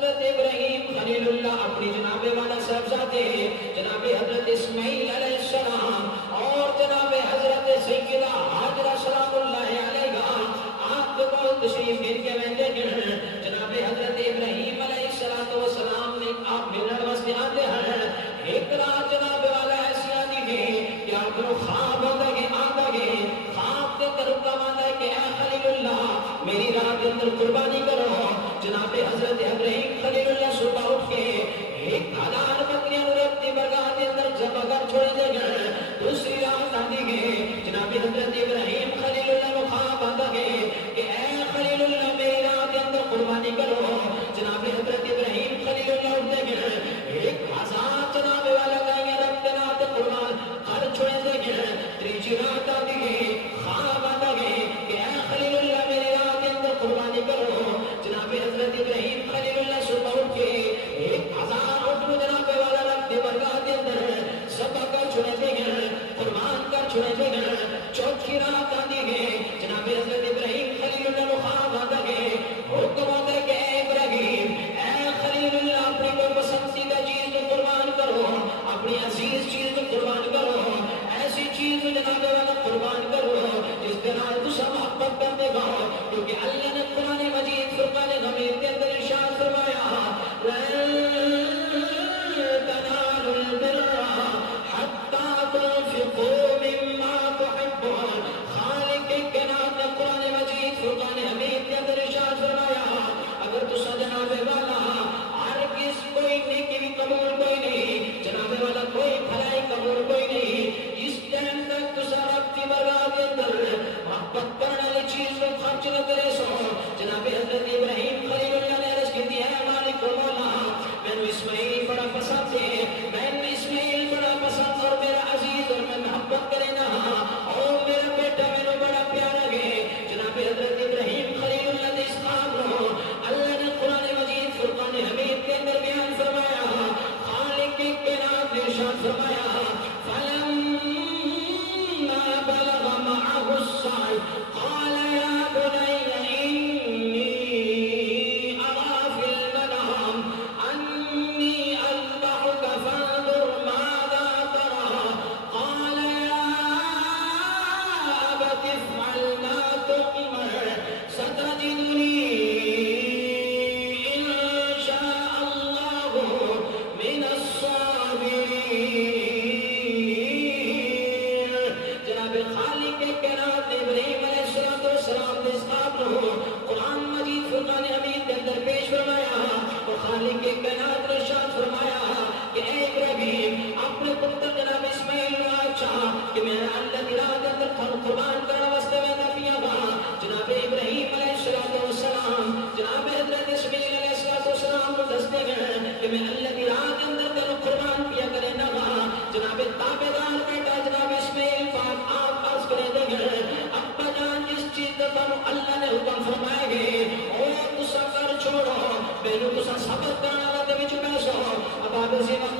حضرت ابراہیم خلیل اللہ اپنی جناب والا صاحبزادے جناب حضرت اسماعیل علیہ السلام اور جناب حضرت سیدہ ہاجرہ سلام اللہ علیہ آپ کو تشریف گھر کے ویندے جناب حضرت ابراہیم علیہ السلام نے آپ ملن واسطے آتے ہیں ایک رات جناب والا ایسی آدھی گے کہ آپ کو خواب آتا گے خواب کے طرف کا مانا ہے کہ اے خلیل اللہ میری رات کے اندر قربانی کرو جناب حضرت ابراہیم خلیل اللہ صبح اٹھ کے 1000 بکریاں اپنی برگاہ کے اندر ذبح کر چھوڑ دے گئے دوسری رات آتی گئے جناب حضرت ابراہیم خلیل اللہ کو خواب آتا گئے کہ اے خلیل اللہ میری رات کے اندر قربانی کرو جناب حضرت ابراہیم خلیل اللہ اٹھتے گئے 1000 جناب والا گائیں رکھتے نات قربان کر چھوڑ دے گئے تیسری رات آتی گئے خواب آتا گئے کہ اے خلیل اللہ میری رات کے اندر قربانی کرو جناب حضرت ابراہیم خلیل اللہ صبح اٹھ کے 1000 اٹھو جناب والا رکھتے برگاہ کے اندر ذبح کر چھوڑ دے گئے قربان کر چھوڑ دے گئے چوتھی رات آتی گئے جناب حضرت ابراہیم خلیل اللہ کو خواب آتا گئے حکم ہوتا ہے کہ اے ابراہیم اے خلیل اللہ اپنی کوئی پسندیدہ چیز کو قربان کرو اپنی عزیز چیز کو قربان کرو ایسی چیز جناب والا قربان کرو جس کے نال تسا محبت کرتے گا کیونکہ اللہ نے قرآن مجید فرقان حمید کے اندر ارشاد فرمایا لن تنالوا البر حتى تنفقوا مما تحبون خالق کائنات نے قرآن مجید فرقان حمید کے اندر ارشاد فرمایا اگر تسا جناب والا ہر کس کوئی نیکی بھی قبول کوئی نہیں جناب والا کوئی بھلائی قبول کوئی نہیں اس ٹائم تک تسا رب کی برگاہ کے اندر محبت کرنے والی چیز کو خرچ نہ کرے سو جناب حضرت ابراہیم خلیل اللہ نے عرض کی دی ہے مالک و مولا میں نے اسماعیل بڑا پسند ہے میں نے اسماعیل بڑا پسند اور میرا عزیز اور میں محبت کرے نا اور میرا بیٹا میرے بڑا پیارا ہے جناب حضرت ابراہیم خلیل اللہ نے اس خواب کو اللہ نے قرآن مجید فرقان حمید کے اندر بیان فرمایا خالق کائنات نے ارشاد فرمایا فلما بلغ معه السعي قال يا بني إني أرى في المنام أني أذبحك فانظر ماذا ترى قال يا أبت افعل ما تؤمر ستجدني إن شاء الله من الصابرين جناب خالق کائنات نے ابراہیم علیہ السلام نے اس خواب کو قرآن مجید فرقان حمید کے اندر پیش فرمایا اور خالق کائنات نے ارشاد فرمایا کہ اے ابراہیم اپنے پتر جناب اسماعیل نے اچھا کہ میں اللہ کی راہ کے اندر قربان کرنے واسطے میں نبی گا جناب ابراہیم علیہ السلام جناب حضرت اسماعیل علیہ السلام کو دستے گئے کہ میں اللہ کی راہ کے اندر تینوں قربان کیا کرے نہ جناب تابعدار بیٹا جناب اسماعیل پاک آپ عرض کرے دے گئے ابا جان جس چیز کا تم اللہ نے حکم فرمائے گے اور تسا کر چھوڑو میرے تسا صبر کرنا دے وچ پیسو اب آپ اسی وقت